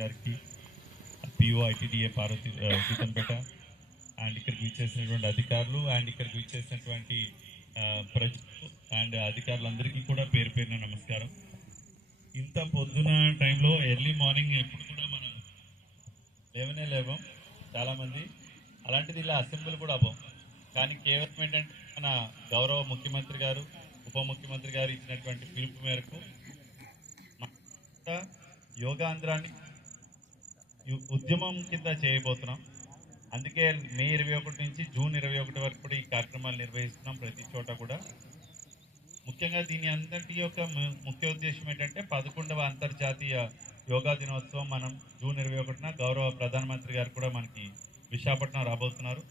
గారికి PO ITDA Parvathi Seethampeta and ఇక్కడికి విచ్చేసినటువంటి అధికారులు అండ్ ఇక్కడికి విచ్చేసినటువంటి ప్రజలు అండ్ అధికారులందరికీ కూడా పేరు పేరున నమస్కారం. ఇంత పొద్దున టైంలో ఎర్లీ మార్నింగ్ ఎప్పుడు కూడా మనం లేవం చాలామంది, అలాంటిది ఇలా అసెంబ్లీ కూడా అవ్వం. కానీ కేవలం ఏంటంటే మన గౌరవ ముఖ్యమంత్రి గారు, ఉప ముఖ్యమంత్రి గారు ఇచ్చినటువంటి పిలుపు మేరకు యోగాంధ్రాన్ని ఉద్యమం కింద చేయబోతున్నాం. అందుకే మే 21 నుంచి జూన్ 21 వరకు కూడా ఈ కార్యక్రమాలు నిర్వహిస్తున్నాం ప్రతి చోట కూడా. ముఖ్యంగా దీని అంతటి యొక్క ముఖ్య ఉద్దేశం ఏంటంటే 11వ అంతర్జాతీయ యోగా దినోత్సవం మనం జూన్ 21న గౌరవ ప్రధానమంత్రి గారు కూడా మనకి విశాఖపట్నం రాబోతున్నారు.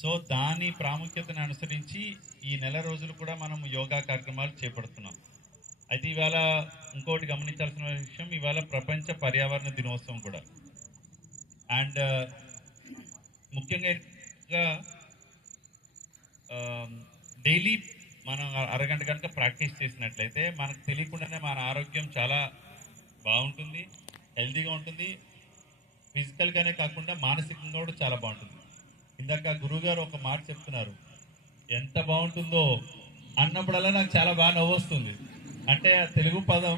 సో దాని ప్రాముఖ్యతను అనుసరించి ఈ నెల రోజులు కూడా మనం యోగా కార్యక్రమాలు చేపడుతున్నాం. అయితే ఇవాళ ఇంకోటి గమనించాల్సిన విషయం, ఇవాళ ప్రపంచ పర్యావరణ దినోత్సవం కూడా. అండ్ ముఖ్యంగా డైలీ మనం అరగంట కనుక ప్రాక్టీస్ చేసినట్లయితే మనకు తెలియకుండానే మన ఆరోగ్యం చాలా బాగుంటుంది, హెల్తీగా ఉంటుంది. ఫిజికల్గానే కాకుండా మానసికంగా కూడా చాలా బాగుంటుంది. ఇందాక గురువుగారు ఒక మాట చెప్తున్నారు, ఎంత బాగుంటుందో అన్నప్పుడల్లా నాకు చాలా బాగా నవ్వొస్తుంది. అంటే ఆ తెలుగు పదం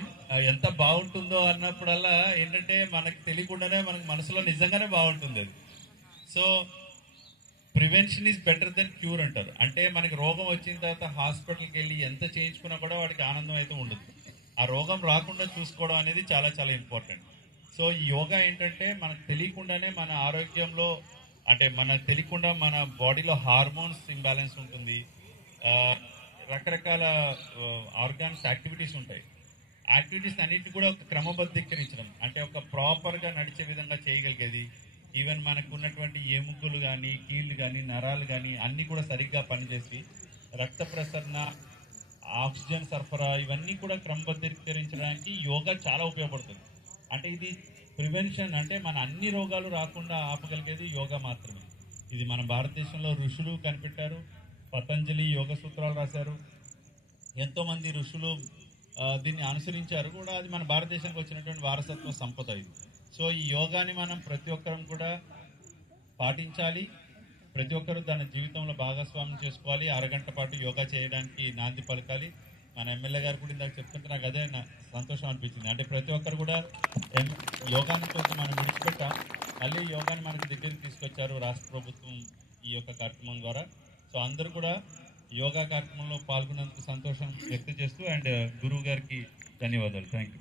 ఎంత బాగుంటుందో అన్నప్పుడల్లా ఏంటంటే మనకు తెలియకుండానే మనకు మనసులో నిజంగానే బాగుంటుంది అది. So prevention is better than cure అంటారు. అంటే మనకి రోగం వచ్చిన తర్వాత హాస్పిటల్కి వెళ్ళి ఎంత చేయించుకున్నా కూడా వాడికి ఆనందం అయితే ఉండదు. ఆ రోగం రాకుండా చూసుకోవడం అనేది చాలా చాలా ఇంపార్టెంట్. సో ఈ యోగా ఏంటంటే మనకు తెలియకుండానే మన ఆరోగ్యంలో, అంటే మనకు తెలియకుండా మన బాడీలో హార్మోన్స్ ఇంబ్యాలెన్స్ ఉంటుంది, రకరకాల ఆర్గాన్స్ యాక్టివిటీస్ ఉంటాయి. యాక్టివిటీస్ అన్నింటినీ కూడా ఒక క్రమబద్ధీకరించడం, అంటే ఒక ప్రాపర్గా నడిచే విధంగా చేయగలిగేది. ఈవెన్ మనకు ఉన్నటువంటి ఎముకలు కానీ, కీళ్ళు కానీ, నరాలు కానీ అన్నీ కూడా సరిగ్గా పనిచేసి రక్త ప్రసరణ, ఆక్సిజన్ సరఫరా ఇవన్నీ కూడా క్రమబద్ధీకరించడానికి యోగా చాలా ఉపయోగపడుతుంది. అంటే ఇది ప్రివెన్షన్, అంటే మన అన్ని రోగాలు రాకుండా ఆపగలిగేది యోగా మాత్రమే. ఇది మన భారతదేశంలో ఋషులు కనిపెట్టారు, పతంజలి యోగ సూత్రాలు రాశారు, ఎంతోమంది ఋషులు దీన్ని అనుసరించారు కూడా. అది మన భారతదేశానికి వచ్చినటువంటి వారసత్వ సంపద ఇది. సో ఈ యోగాని మనం ప్రతి ఒక్కరం కూడా పాటించాలి, ప్రతి ఒక్కరు దాని జీవితంలో భాగస్వామ్యం చేసుకోవాలి. అరగంట పాటు యోగా చేయడానికి నాంది పలకాలి. మన ఎమ్మెల్యే గారు కూడా ఇందాక చెప్తుంటే నాకు అదే సంతోషం అనిపించింది. అంటే ప్రతి ఒక్కరు కూడా యోగాని కొంచెం మనం విడిచిపెట్టాం, మళ్ళీ యోగాని మనకి దగ్గరికి తీసుకొచ్చారు రాష్ట్ర ప్రభుత్వం ఈ యొక్క కార్యక్రమం ద్వారా. సో అందరూ కూడా యోగా కార్యక్రమంలో పాల్గొన్నందుకు సంతోషం వ్యక్తం చేస్తూ అండ్ గురువు గారికి ధన్యవాదాలు. Thank you.